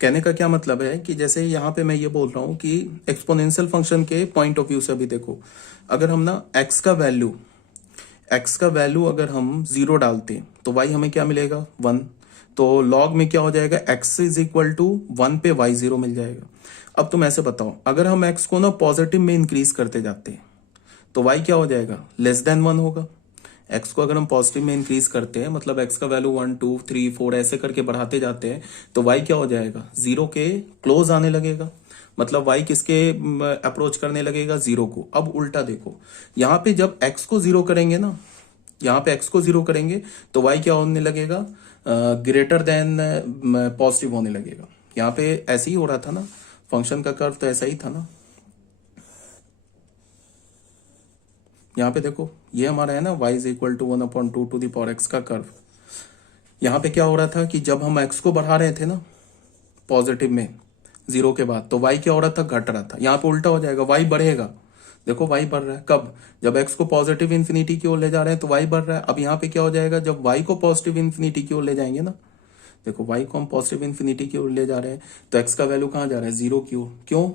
कहने का क्या मतलब है कि जैसे यहाँ पे मैं ये बोल रहा हूँ कि एक्सपोनेंशियल फंक्शन के पॉइंट ऑफ व्यू से अभी देखो, अगर हम ना एक्स का वैल्यू अगर हम जीरो डालते हैं तो वाई हमें क्या मिलेगा, वन। तो लॉग में क्या हो जाएगा, x is equal to one पे वाई जीरो मिल जाएगा। अब तुम ऐसे बताओ, अगर हम एक्स को ना पॉजिटिव में इंक्रीज करते जाते हैं तो वाई क्या हो जाएगा, लेस देन वन होगा। एक्स को अगर हम पॉजिटिव में इंक्रीज करते हैं, मतलब एक्स का value one two three four ऐसे करके बढ़ाते जाते हैं, तो वाई क्या हो जाएगा, जीरो के क्लोज आने लगेगा। मतलब वाई किसके अप्रोच करने लगेगा, जीरो को। अब उल्टा देखो, यहाँ पे जब एक्स को जीरो करेंगे ना, यहाँ पे एक्स को जीरो करेंगे तो वाई क्या होने लगेगा, ग्रेटर देन पॉजिटिव होने लगेगा। यहाँ पे ऐसे ही हो रहा था ना, फंक्शन का कर्व तो ऐसा ही था ना। यहाँ पे देखो, ये हमारा है ना y is equal to one upon two to the power x का कर्व। यहाँ पे क्या हो रहा था कि जब हम x को बढ़ा रहे थे ना पॉजिटिव में जीरो के बाद, तो y क्या हो रहा था, घट रहा था। यहाँ पे उल्टा हो जाएगा, y बढ़ेगा। देखो y बढ़ रहा है कब, जब x को पॉजिटिव इन्फिनिटी की ओर ले जा रहे हैं तो y बढ़ रहा है। अब यहाँ पे क्या हो जाएगा, जब y को पॉजिटिव इन्फिनिटी की ओर ले जाएंगे ना, देखो y को हम पॉजिटिव इन्फिनिटी की ओर ले जा रहे हैं तो x का वैल्यू कहाँ जा रहा है, जीरो की ओर। क्यों,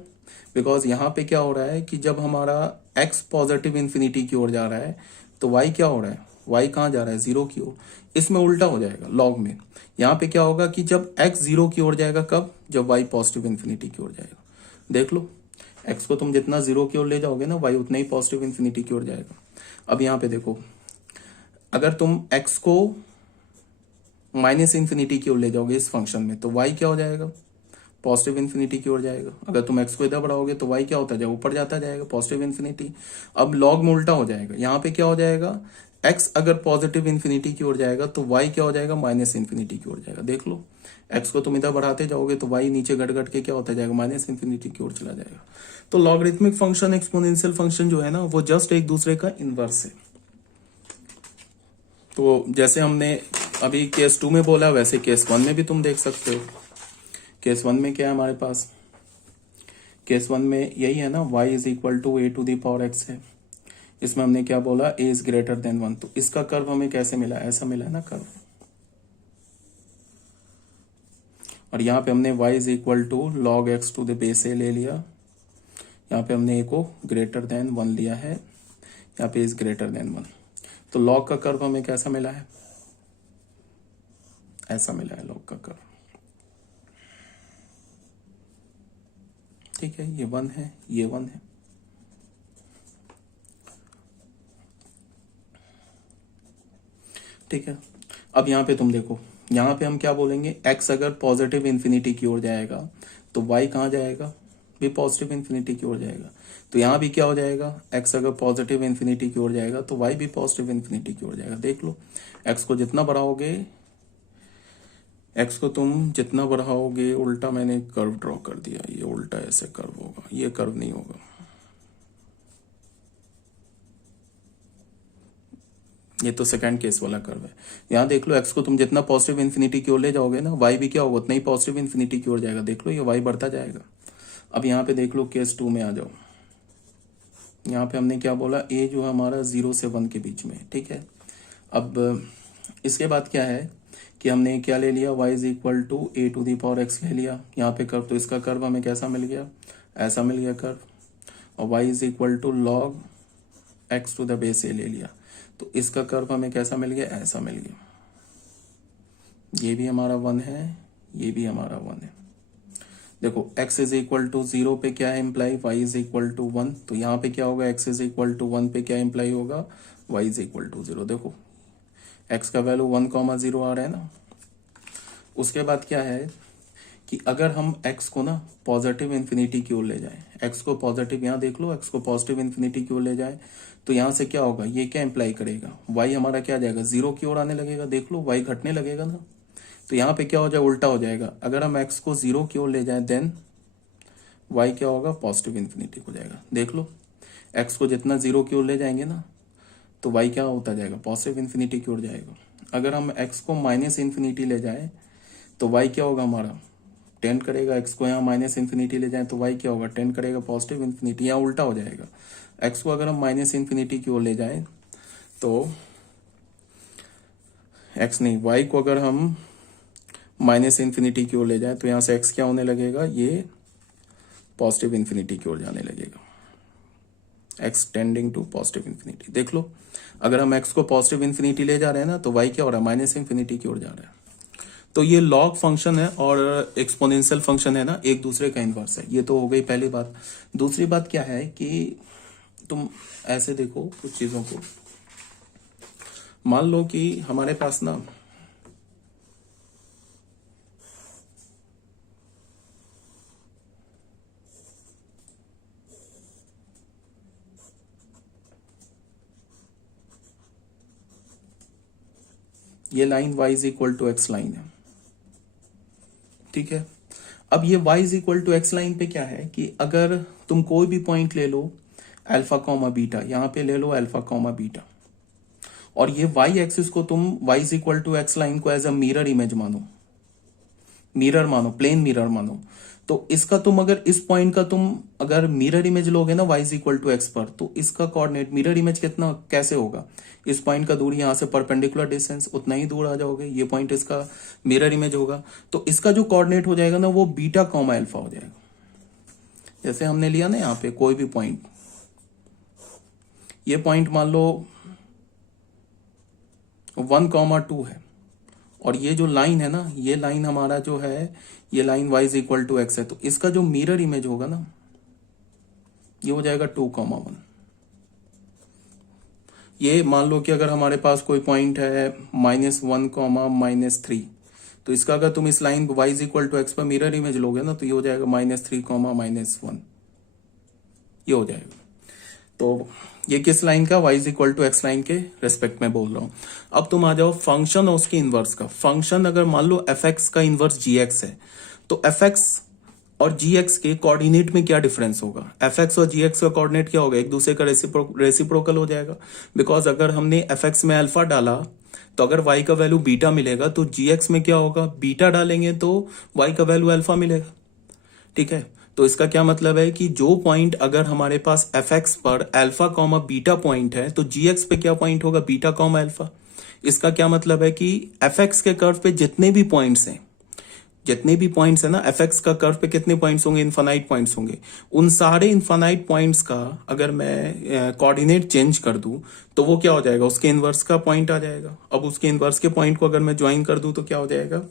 बिकॉज यहाँ पे क्या हो रहा है कि जब हमारा x पॉजिटिव इन्फिनिटी की ओर जा रहा है तो y क्या हो रहा है, y कहाँ जा रहा है, जीरो की ओर। इसमें उल्टा हो जाएगा लॉग में। यहाँ पे क्या होगा कि जब x जीरो की ओर जाएगा, कब, जब y पॉजिटिव इन्फिनिटी की ओर जाएगा। देख लो, x को तुम जितना जीरो की ओर ले जाओगे ना, y उतना ही पॉजिटिव इन्फिनिटी की ओर जाएगा। अब यहाँ पे देखो, अगर तुम x को माइनस इन्फिनिटी की ओर ले जाओगे इस फंक्शन में, तो y क्या हो जाएगा, पॉजिटिव इन्फिनिटी की ओर जाएगा। अगर तुम x को इधर बढ़ाओगे तो y क्या होता जाएगा, ऊपर जाता जाएगा, पॉजिटिव इन्फिनिटी। अब लॉग में उल्टा हो जाएगा, यहाँ पे क्या हो जाएगा, x अगर पॉजिटिव इन्फिनिटी की ओर जाएगा तो y क्या हो जाएगा, माइनस इन्फिनिटी की ओर जाएगा। देख लो, x को तुम इधर बढ़ाते जाओगे तो y नीचे घट घट के क्या होता जाएगा, माइनस इन्फिनिटी की ओर चला जाएगा। तो लॉगरिथमिक फंक्शन, एक्सपोनेंशियल फंक्शन जो है ना, वो जस्ट एक दूसरे का इनवर्स है। तो जैसे हमने अभी केस 2 में बोला, वैसे केस 1 में भी तुम देख सकते हो। केस 1 में क्या है हमारे पास, केस 1 में यही है ना, y is equal to a to the power x है। इसमें हमने क्या बोला, a is greater than one. तो इसका कर्व हमें कैसे मिला, ऐसा मिला है ना कर्व। और यहाँ पे हमने y is equal to log x to the base a ले लिया। यहाँ पे हमने a को ग्रेटर देन वन लिया है, यहाँ पे इज ग्रेटर देन वन। तो लॉग का कर्व हमें कैसा मिला है, ऐसा मिला है लॉग का कर्व। ठीक है, ये वन है, ये वन है। ठीक है, अब यहाँ पे तुम देखो, यहाँ पे हम क्या बोलेंगे, x अगर पॉजिटिव इन्फिनिटी की ओर जाएगा तो y कहाँ जाएगा, भी पॉजिटिव इन्फिनिटी की ओर जाएगा। तो यहाँ भी क्या हो जाएगा, x अगर पॉजिटिव इन्फिनिटी की ओर जाएगा तो y भी पॉजिटिव इन्फिनिटी की ओर जाएगा। देख लो, x को जितना बढ़ाओगे, x को तुम जितना बढ़ाओगे, उल्टा मैंने कर्व ड्रॉ कर दिया, ये उल्टा ऐसे कर्व होगा, ये कर्व नहीं होगा, ये तो सेकंड केस वाला कर्व है। यहाँ देख लो, x को तुम जितना पॉजिटिव इन्फिनिटी की ओर ले जाओगे ना, y भी क्या होगा, उतना ही पॉजिटिव इन्फिनिटी की ओर जाएगा। देख लो, ये y बढ़ता जाएगा। अब यहाँ पे देख लो, केस 2 में आ जाओ। यहाँ पे हमने क्या बोला, a जो है हमारा 0 से 1 के बीच में। ठीक है, अब इसके बाद क्या है कि हमने क्या ले लिया, y is equal to a to the power x ले लिया। यहाँ पे कर्व, तो इसका कर्व हमें कैसा मिल गया, ऐसा मिल गया कर्व। और y is equal to log x to the base a ले लिया, तो इसका कर्व हमें कैसा मिल गया, ऐसा मिल गया। ये भी हमारा वन है, ये भी हमारा वन है। देखो, x is equal to zero पे क्या है imply, y is equal to one. तो यहाँ पे क्या होगा, x is equal to one पे क्या इम्प्लाई होगा, y is equal to zero. देखो, x का वैल्यू 1,0 आ रहा है ना। उसके बाद क्या है कि अगर हम x को ना पॉजिटिव इन्फिनिटी की ओर ले जाए, x को पॉजिटिव, यहाँ देख लो, x को पॉजिटिव इन्फिनिटी की ओर ले जाए तो यहाँ से क्या होगा, ये क्या इम्प्लाई करेगा, y हमारा क्या जाएगा, जीरो की ओर आने लगेगा। देख लो, y घटने लगेगा ना। तो यहाँ पे क्या हो जाए, उल्टा हो जाएगा। अगर हम x को जीरो की ओर ले जाए देन y क्या होगा, पॉजिटिव इन्फिनिटी हो जाएगा। देख लो, x को जितना जीरो की ओर ले जाएंगे ना तो y क्या होता जाएगा, पॉजिटिव इन्फिनिटी की ओर जाएगा। अगर हम x को माइनस इन्फिनिटी ले जाए तो y क्या होगा हमारा, टेंड करेगा। x को यहाँ माइनस इन्फिनिटी ले जाए तो y क्या होगा, टेंड करेगा पॉजिटिव इन्फिनिटी। यहाँ उल्टा हो जाएगा, x को अगर हम माइनस इन्फिनिटी की ओर ले जाए तो x नहीं, y को अगर हम माइनस इन्फिनिटी की ओर ले जाए तो यहां से एक्स क्या होने लगेगा, ये पॉजिटिव इन्फिनिटी की ओर जाने लगेगा, x tending to positive infinity. देख लो, अगर हम एक्स को पॉजिटिव इन्फिनिटी ले जा रहे हैं ना, तो वाई क्या हो रहा है, माइनस इन्फिनिटी की ओर जा रहा है। तो ये लॉग फंक्शन है और एक्सपोनेंशियल फंक्शन है ना, एक दूसरे का इन्वर्स है। ये तो हो गई पहली बात। दूसरी बात क्या है कि तुम ऐसे देखो कुछ चीजों को, मान लो कि हमारे पास ना ये line y is equal to x line है, ठीक है। अब ये y is equal to x line पे क्या है कि अगर तुम कोई भी पॉइंट ले लो अल्फा कॉमा बीटा, यहां पे ले लो अल्फा कॉमा बीटा, और ये y एक्सिस को तुम y is equal to x line को एज अ मिरर इमेज मानो, मिरर मानो, प्लेन मिरर मानो। तो इसका तुम अगर इस पॉइंट का तुम अगर मिरर इमेज लोगे ना y is equal to x पर, तो इसका कोऑर्डिनेट मिरर इमेज कितना कैसे होगा, इस पॉइंट का दूरी यहां से परपेंडिकुलर डिस्टेंस उतना ही दूर आ जाओगे, ये पॉइंट इसका मिरर इमेज होगा। तो इसका जो कोऑर्डिनेट हो जाएगा ना, वो बीटा कॉमा अल्फा हो जाएगा। जैसे हमने लिया ना यहाँ पे कोई भी पॉइंट, ये पॉइंट मान लो 1,2 है, और ये जो लाइन है ना, ये लाइन हमारा जो है, ये line y is equal to x है, तो इसका जो मिरर इमेज होगा ना, ये हो जाएगा 2,1। ये मान लो कि अगर हमारे पास कोई पॉइंट है -1, -3, तो इसका अगर तुम इस line y is equal to x पर मिरर इमेज लोगे ना, तो ये हो जाएगा -3, -1, ये हो जाएगा। तो ये किस लाइन का, y is equal to x line के रेस्पेक्ट में बोल रहा हूं। अब तुम आ जाओ फंक्शन और उसके इनवर्स का। फंक्शन अगर मान लो fx का इनवर्स gx है, तो fx और gx के कोऑर्डिनेट में क्या डिफरेंस होगा, fx और gx का कोऑर्डिनेट क्या होगा, एक दूसरे का रेसिप्रोकल हो जाएगा। बिकॉज अगर हमने fx में अल्फा डाला, तो अगर y का वैल्यू बीटा मिलेगा, तो gx में क्या होगा, बीटा डालेंगे तो y का वैल्यू अल्फा मिलेगा, ठीक है। तो इसका क्या मतलब है कि जो पॉइंट अगर हमारे पास fx पर अल्फा कॉमा बीटा पॉइंट है, तो gx पे क्या पॉइंट होगा, बीटा कॉमा अल्फा। इसका क्या मतलब है कि fx के कर्व पे जितने भी पॉइंट्स हैं ना, fx का कर्व पे कितने पॉइंट्स होंगे, इनफाइनाइट पॉइंट्स होंगे। उन सारे इनफाइनाइट पॉइंट्स का अगर मैं कोऑर्डिनेट चेंज कर दूं, तो वो क्या हो जाएगा, उसके इनवर्स का पॉइंट आ जाएगा। अब उसके इनवर्स के पॉइंट को अगर मैं ज्वाइन कर दूं, तो क्या हो जाएगा,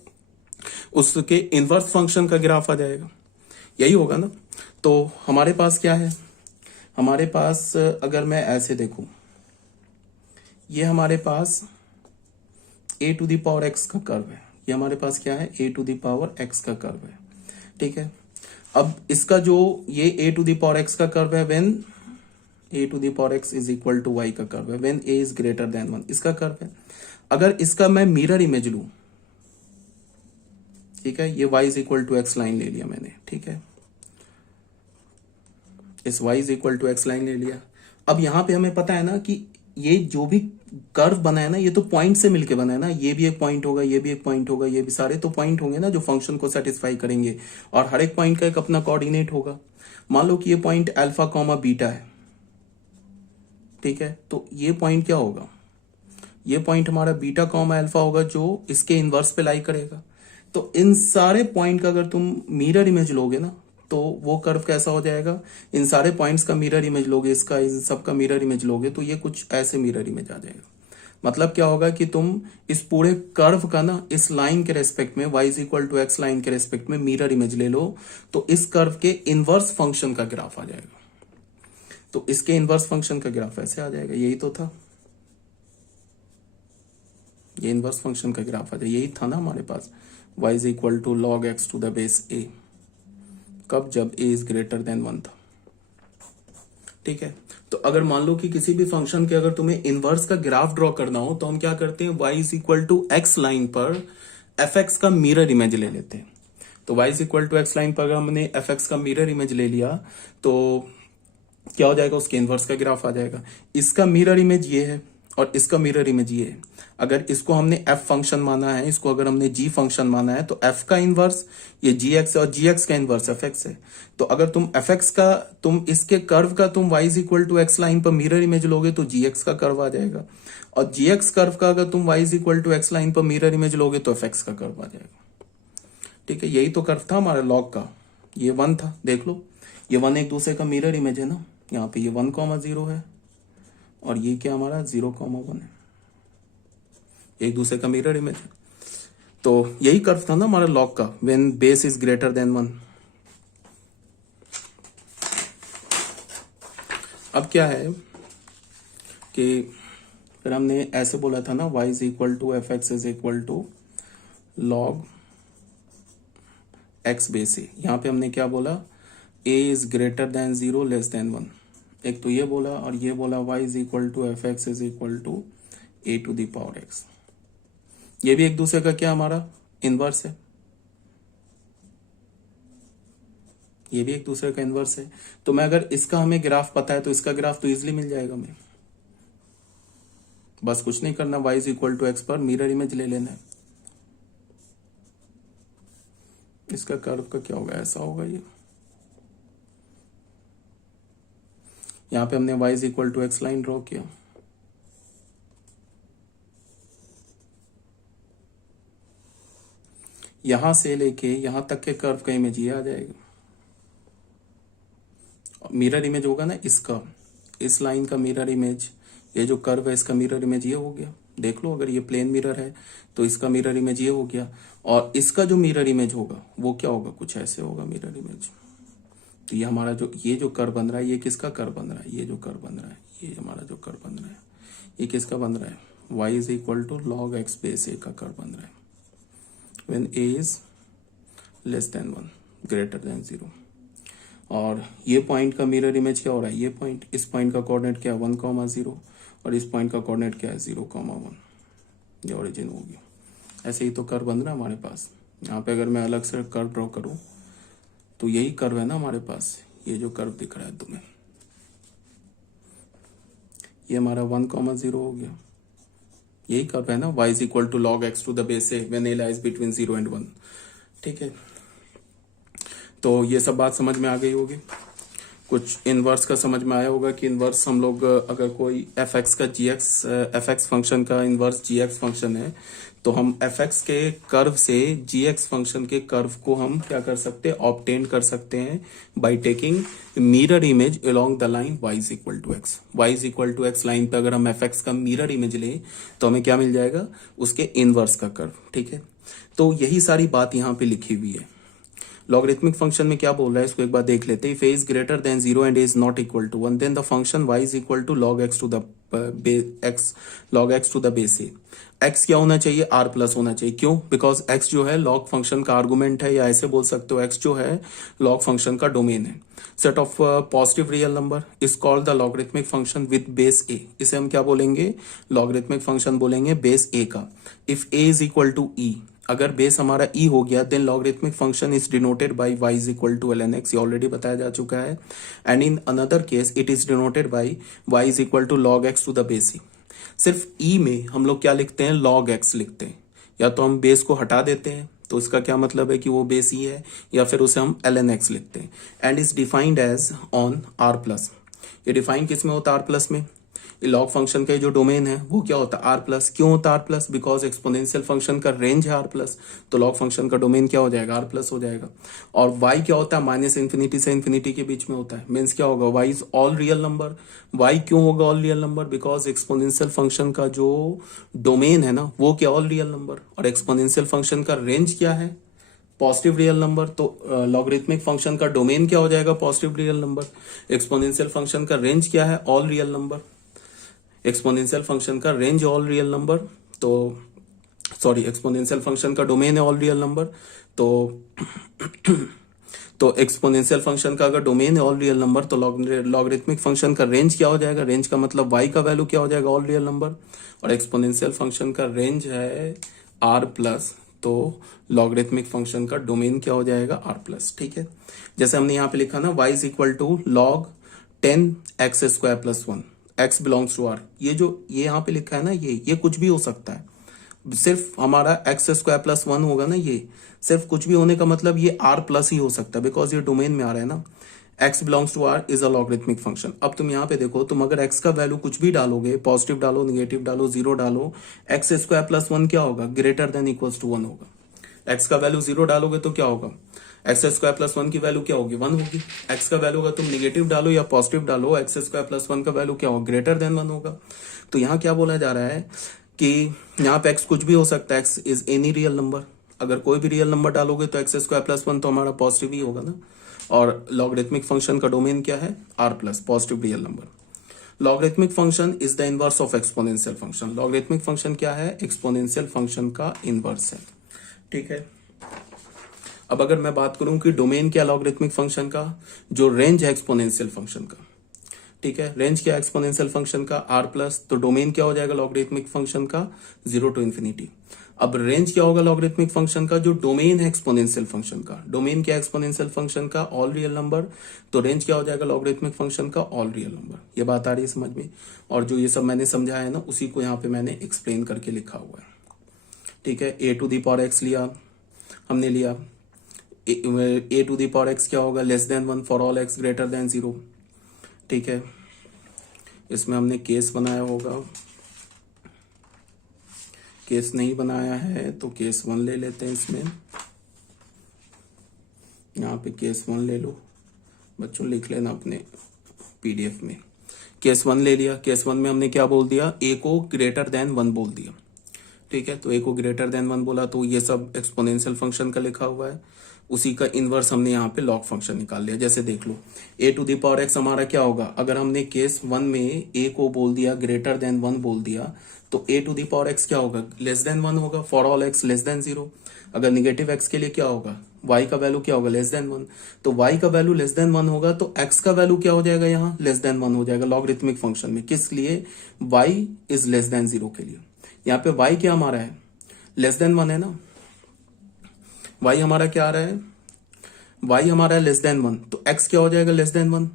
उसके इनवर्स फंक्शन का ग्राफ आ जाएगा, यही होगा ना। तो हमारे पास क्या है, हमारे पास अगर मैं ऐसे देखूं, ये हमारे पास a to the power x का कर्व है, ये हमारे पास क्या है, a to the power x का कर्व है, ठीक है। अब इसका जो ये a to the power x का कर्व है, when a to the power x is equal to y का कर्व है, when a is greater than 1, इसका कर्व है। अगर इसका मैं मिरर इमेज लूं, ठीक है, ये y is equal to x line ले लिया मैंने, ठीक है, इस y is equal to x line ले लिया। अब यहां पे हमें पता है ना कि ये जो भी कर्व बना है ना, ये तो पॉइंट से मिलके बना है ना, ये भी एक पॉइंट होगा, ये भी एक पॉइंट होगा, ये भी सारे तो पॉइंट होंगे ना जो फंक्शन को सेटिस्फाई करेंगे, और हर एक पॉइंट का एक अपना कोऑर्डिनेट होगा। मान लो कि ये पॉइंट अल्फा कॉमा बीटा है, ठीक है, तो ये पॉइंट क्या होगा, ये पॉइंट हमारा बीटा कॉमा अल्फा होगा, जो इसके इनवर्स पे लाई करेगा। तो इन सारे पॉइंट का अगर तुम मिरर इमेज लोगे ना, तो वो कर्व कैसा हो जाएगा, इन सारे पॉइंट्स का मिरर इमेज लोगे, इसका इन सब का मिरर इमेज लोगे, तो ये कुछ ऐसे मिरर इमेज आ जाएगा। मतलब क्या होगा कि तुम इस पूरे कर्व का ना, इस लाइन के रेस्पेक्ट में, y is equal to x line के रेस्पेक्ट में मिरर इमेज ले लो, तो इस कर्व के इनवर्स फंक्शन का ग्राफ आ जाएगा। तो इसके इनवर्स फंक्शन का ग्राफ ऐसे आ जाएगा, यही तो था, ये इनवर्स फंक्शन का ग्राफ आ जाएगा, यही था ना हमारे पास, y is equal to log x to the base a, कब, जब a इज ग्रेटर देन 1 था, ठीक है। तो अगर मान लो कि किसी भी फंक्शन के अगर तुम्हें इनवर्स का ग्राफ ड्रॉ करना हो, तो हम क्या करते हैं, y is equal to x line पर fx का मिरर इमेज ले लेते हैं। तो y is equal to x line पर अगर हमने fx का मिरर इमेज ले लिया, तो क्या हो जाएगा, उसके इनवर्स का ग्राफ आ जाएगा। इसका मिरर इमेज ये है और इसका मिरर इमेज ये है। अगर इसको हमने f फंक्शन माना है, इसको अगर हमने g फंक्शन माना है, तो f का इनवर्स ये gx है और gx का इनवर्स fx है। तो अगर तुम fx का, तुम इसके कर्व का तुम y is equal to x line पर मिरर इमेज लोगे, तो gx का कर्व आ जाएगा, और gx कर्व का अगर तुम y is equal to x line पर मिरर इमेज लोगे, तो fx का कर्व आ जाएगा। ठीक है, यही तो कर्व था हमारा लॉग का, ये 1 था, देख लो ये 1 एक दूसरे का मिरर इमेज है ना, यहाँ पे ये 1,0 है और ये क्या हमारा 0,1 है, एक दूसरे का मिरर इमेज है। तो यही कर्व था ना हमारा लॉग का, when base is greater than 1। अब क्या है कि फिर हमने ऐसे बोला था ना, y is equal to f x is equal to log x base a. यहाँ पे हमने क्या बोला, a is greater than 0 less than 1, एक तो ये बोला, और ये बोला y is equal to f x is equal to a to the power x। ये भी एक दूसरे का क्या हमारा इनवर्स है, ये भी एक दूसरे का इनवर्स है। तो मैं अगर इसका हमें ग्राफ पता है तो इसका ग्राफ तो इजिली मिल जाएगा हमें, बस कुछ नहीं करना, y is equal to x पर मिरर इमेज ले लेना है। इसका कर्व का क्या होगा, ऐसा होगा ये, यहां पे हमने y is equal to x line draw किया, यहां से लेके यहां तक के कर्व का इमेज ये आ जाएगा, मिरर इमेज होगा ना इसका, इस लाइन का मिरर इमेज, ये जो कर्व है इसका मिरर इमेज ये हो गया। देख लो अगर ये प्लेन मिरर है तो इसका मिरर इमेज ये हो गया, और इसका जो मिरर इमेज होगा वो क्या होगा, कुछ ऐसे होगा मिरर इमेज। तो ये हमारा जो ये जो कर्व बन रहा है, ये किसका कर्व बन रहा है, ये जो कर्व बन रहा है, ये हमारा जो कर्व बन रहा है, ये किसका बन रहा है, y is equal to log x base a का कर्व बन रहा है when a is less than 1 greater than 0। और ये पॉइंट का मिरर इमेज क्या हो रहा है, ये पॉइंट, इस पॉइंट का कोऑर्डिनेट क्या है 1,0 और इस पॉइंट का कोऑर्डिनेट क्या है 0,1, ये ओरिजिन हो गया। ऐसे ही तो कर्व बन रहा है हमारे पास। यहाँ पे अगर मैं अलग से कर्व ड्रॉ करूं तो यही कर्व है ना हमारे पास, ये जो कर्व दिख रहा है तुम्हें, ये हमारा 1,0 हो गया, यही कर्व है ना, y is equal to log x to the base a when a lies between 0 and 1। ठीक है, तो ये सब बात समझ में आ गई होगी। कुछ इनवर्स का समझ में आया होगा कि इनवर्स हम लोग अगर कोई एफ एक्स का जी एक्स, एफ एक्स फंक्शन का इनवर्स जी एक्स फंक्शन है तो हम एफ एक्स के कर्व से जी एक्स फंक्शन के कर्व को हम क्या कर सकते हैं, ऑब्टेन कर सकते हैं by taking mirror image along the line y is equal to x. y is equal to x line पे अगर हम एफ एक्स का मिरर इमेज लें तो हमें क्या मिल जाएगा, उसके इनवर्स का कर्व। ठीक है, तो यही सारी बात यहाँ पे लिखी हुई है। लॉगरिथमिक फंक्शन में क्या बोल रहा है इसको एक बार देख लेते हैं। If a is greater than 0 and a is not equal to 1 then the function y is equal to log x to the base a। x क्या होना चाहिए, r प्लस होना चाहिए। क्यों, बिकॉज x जो है लॉग फंक्शन का argument है, या ऐसे बोल सकते हो x जो है लॉग फंक्शन का डोमेन है। Set of positive real number is called the logarithmic function with base a। इसे हम क्या बोलेंगे, लॉगरिथमिक फंक्शन बोलेंगे बेस a का। If a is equal to e, अगर बेस हमारा e हो गया then logarithmic function is denoted by y is equal to ln x, ये ऑलरेडी बताया जा चुका है। And in another case it is denoted by y is equal to log x to the base e। सिर्फ e में हम लोग क्या लिखते हैं, log x लिखते हैं, या तो हम बेस को हटा देते हैं तो इसका क्या मतलब है कि वो बेस e है, या फिर उसे हम ln x लिखते हैं। And is defined as on r plus. ये डिफाइन किस में होता है, r प्लस में। लॉग फंक्शन का जो डोमेन है वो क्या होता है, आर प्लस। क्यों होता है r plus, because exponential function का रेंज है आर प्लस, तो लॉग फंक्शन का डोमेन क्या हो जाएगा, आर प्लस हो जाएगा। और वाई क्या होता है, माइनस इन्फिनिटी से इन्फिनिटी के बीच में होता है, मीन्स क्या होगा, y is all real number. Y क्यों होगा all real number, because exponential function का जो डोमेन है ना वो क्या ऑल रियल नंबर, और एक्सपोनेंशियल फंक्शन का रेंज क्या है, पॉजिटिव रियल नंबर। तो लॉगरिथमिक फंक्शन का डोमेन क्या हो जाएगा, positive real number. Exponential function का रेंज क्या है, all real number. Exponential function का रेंज ऑल रियल नंबर, तो सॉरी एक्सपोनेंशियल फंक्शन का डोमेन है ऑल रियल नंबर, तो एक्सपोनेंशियल फंक्शन का अगर डोमेन है ऑल रियल नंबर तो लॉगरिथमिक फंक्शन का रेंज क्या हो जाएगा, रेंज का मतलब y का वैल्यू क्या हो जाएगा, ऑल रियल नंबर। और एक्सपोनेंशियल फंक्शन का रेंज है r प्लस, तो लॉगरिथमिक फंक्शन का डोमेन क्या हो जाएगा, r प्लस। ठीक है, जैसे हमने यहाँ पे लिखा ना y is equal to log 10x square plus 1, x belongs to r। ये जो ये यहाँ पे लिखा है ना, ये कुछ भी हो सकता है, सिर्फ हमारा x स्क्वायर प्लस 1 होगा ना, ये सिर्फ कुछ भी होने का मतलब ये r प्लस ही हो सकता है, बिकॉज ये डोमेन में आ रहा है ना। x belongs to r is a logarithmic function. अब तुम यहाँ पे देखो, तुम अगर x का वैल्यू कुछ भी डालोगे, पॉजिटिव डालो, निगेटिव डालो, 0 डालो, x स्क्वायर प्लस 1 क्या होगा, ग्रेटर देन इक्वल्स टू 1 होगा। एक्स का वैल्यू 0 डालोगे तो क्या होगा, एक्स स्क्वायर प्लस 1 की वैल्यू क्या होगी, 1 होगी। एक्स का वैल्यू अगर तुम निगेटिव डालो या पॉजिटिव डालो, एक्स स्क्वायर प्लस 1 का वैल्यू क्या होगा, ग्रेटर देन 1 होगा। तो यहाँ क्या बोला जा रहा है कि यहाँ पे एक्स कुछ भी हो सकता है, x is any real number. अगर कोई भी रियल नंबर डालोगे तो एक्स स्क्वायर प्लस 1 तो हमारा पॉजिटिव ही होगा ना। और लॉगरिथमिक फंक्शन का डोमेन क्या है, r plus, positive real number. Logarithmic function is the inverse of exponential function. Logarithmic function क्या है, एक्सपोनेंशियल फंक्शन का इनवर्स है, ठीक है। अब अगर मैं बात करूं कि डोमेन क्या लॉगरिथमिक फंक्शन का, जो रेंज है एक्सपोनेंशियल फंक्शन का, ठीक है, रेंज क्या एक्सपोनेंशियल फंक्शन का, आर प्लस, तो डोमेन क्या हो जाएगा लॉगरिथमिक फंक्शन का, 0 to इंफिनिटी। अब रेंज क्या होगा लॉगरिथमिक फंक्शन का, जो डोमेन है एक्सपोनेंशियल फंक्शन का, डोमेन क्या एक्सपोनेंशियल फंक्शन का, ऑल रियल नंबर, तो रेंज क्या हो जाएगा लॉगरिथमिक फंक्शन का, ऑल रियल नंबर। ये बात आ रही है समझ में। और जो ये सब मैंने समझाया है ना, उसी को यहाँ पे मैंने एक्सप्लेन करके लिखा हुआ है, ठीक है। ए टू द पावर एक्स लिया हमने, लिया ए टू द पावर एक्स क्या होगा, less than 1 for all x greater than 0, ठीक है। इसमें हमने केस बनाया होगा, केस नहीं बनाया है तो केस 1 ले लेते हैं। इसमें यहाँ पे केस 1 ले लो, बच्चों लिख लेना अपने पीडीएफ में। केस 1 ले लिया, केस 1 में हमने क्या बोल दिया, ए को ग्रेटर देन 1 बोल दिया, ठीक है। तो ए को ग्रेटर देन 1 बोला तो ये सब एक्सपोनेंशियल फंक्शन का लिखा हुआ है, उसी का इनवर्स हमने यहाँ पे लॉग फंक्शन निकाल लिया। जैसे देख लो, a to the power x हमारा क्या होगा, अगर हमने केस 1 में ए को बोल दिया ग्रेटर देन 1 बोल दिया, तो ए टू द पावर एक्स क्या होगा, लेस देन 1 होगा, for all x less than 0। अगर निगेटिव एक्स के लिए क्या होगा, y का वैल्यू क्या होगा, लेस देन 1। तो y का वैल्यू लेस देन 1 होगा तो x का वैल्यू क्या हो जाएगा, यहाँ लेस देन 1 हो जाएगा लॉगरिथमिक फंक्शन में। किस लिए, y इज लेस देन 0 के लिए। यहाँ पे y क्या हमारा है, लेस देन 1 है ना, y हमारा क्या आ रहा है, y हमारा है लेस देन 1, तो x क्या हो जाएगा, लेस देन 1।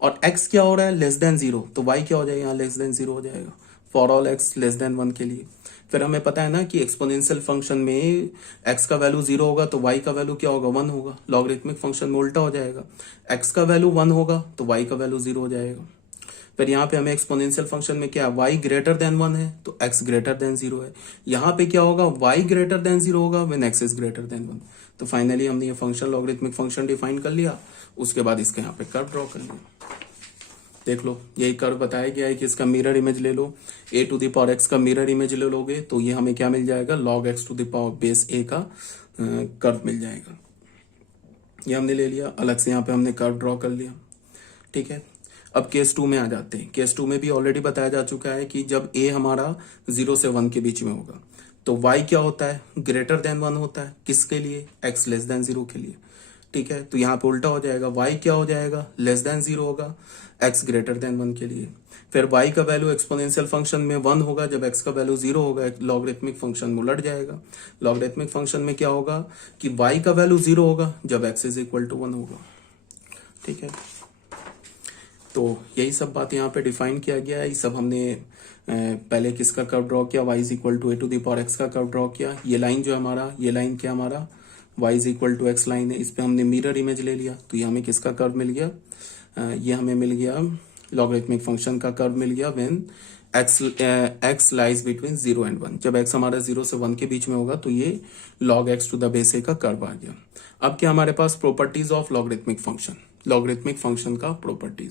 और x क्या हो रहा है, लेस देन 0, तो y क्या हो जाएगा, यहाँ लेस देन 0 हो जाएगा, for all x less than 1 के लिए। फिर हमें पता है ना कि एक्सपोनेंशियल फंक्शन में x का वैल्यू 0 होगा तो y का वैल्यू क्या होगा, 1 होगा। लॉगरिथमिक फंक्शन में उल्टा हो जाएगा, x का वैल्यू 1 होगा तो y का वैल्यू 0 हो जाएगा। फिर यहाँ पे हमें एक्सपोनेंशियल फंक्शन में क्या, y ग्रेटर देन 1 है तो x ग्रेटर देन 0 है। यहाँ पे क्या होगा, y ग्रेटर देन 0 होगा when x is greater than 1। तो फाइनली हमने ये फंक्शन लॉगरिथमिक फंक्शन डिफाइन कर लिया, उसके बाद इसके यहाँ पे कर्व ड्रॉ कर लिया। देख लो, यही कर्व बताया गया है कि इसका मिरर इमेज ले लो, a to the power x का मिरर इमेज ले लोगे तो ये हमें क्या मिल जाएगा, log x to the power base a का कर्व मिल जाएगा। ये हमने ले लिया, अलग से यहाँ पे हमने कर्व ड्रॉ कर लिया, ठीक है। अब केस 2 में आ जाते हैं। केस 2 में भी ऑलरेडी बताया जा चुका है कि जब ए हमारा 0 से 1 के बीच में होगा तो y क्या होता है, ग्रेटर देन 1 होता है। किसके लिए, x लेस देन 0 के लिए, ठीक है। तो यहाँ पे उल्टा हो जाएगा, y क्या हो जाएगा, लेस देन 0 होगा, x ग्रेटर देन 1 के लिए। फिर y का वैल्यू एक्सपोनेंशियल फंक्शन में 1 होगा, जब x का वैल्यू 0 होगा लॉगरिथमिक फंक्शन में उलट जाएगा। लॉगरिथमिक फंक्शन में क्या होगा कि y का वैल्यू 0 होगा जब x इज इक्वल टू 1 होगा, ठीक है। तो यही सब बात यहाँ पे डिफाइन किया गया है। ये सब हमने पहले किसका कर्व ड्रॉ किया, y is equal to a to the power x का कर्व ड्रॉ किया। ये लाइन जो हमारा, ये लाइन क्या हमारा y is equal to x line है, इस पे हमने मिरर इमेज ले लिया तो ये हमें किसका कर्व मिल गया, ये हमें मिल गया लॉगरिथमिक फंक्शन का कर्व मिल गया when x lies between 0 and 1। जब x हमारा 0 से 1 के बीच में होगा तो ये log x to the base a का कर्व आ गया। अब क्या हमारे पास properties of logarithmic function, logarithmic function का प्रॉपर्टीज।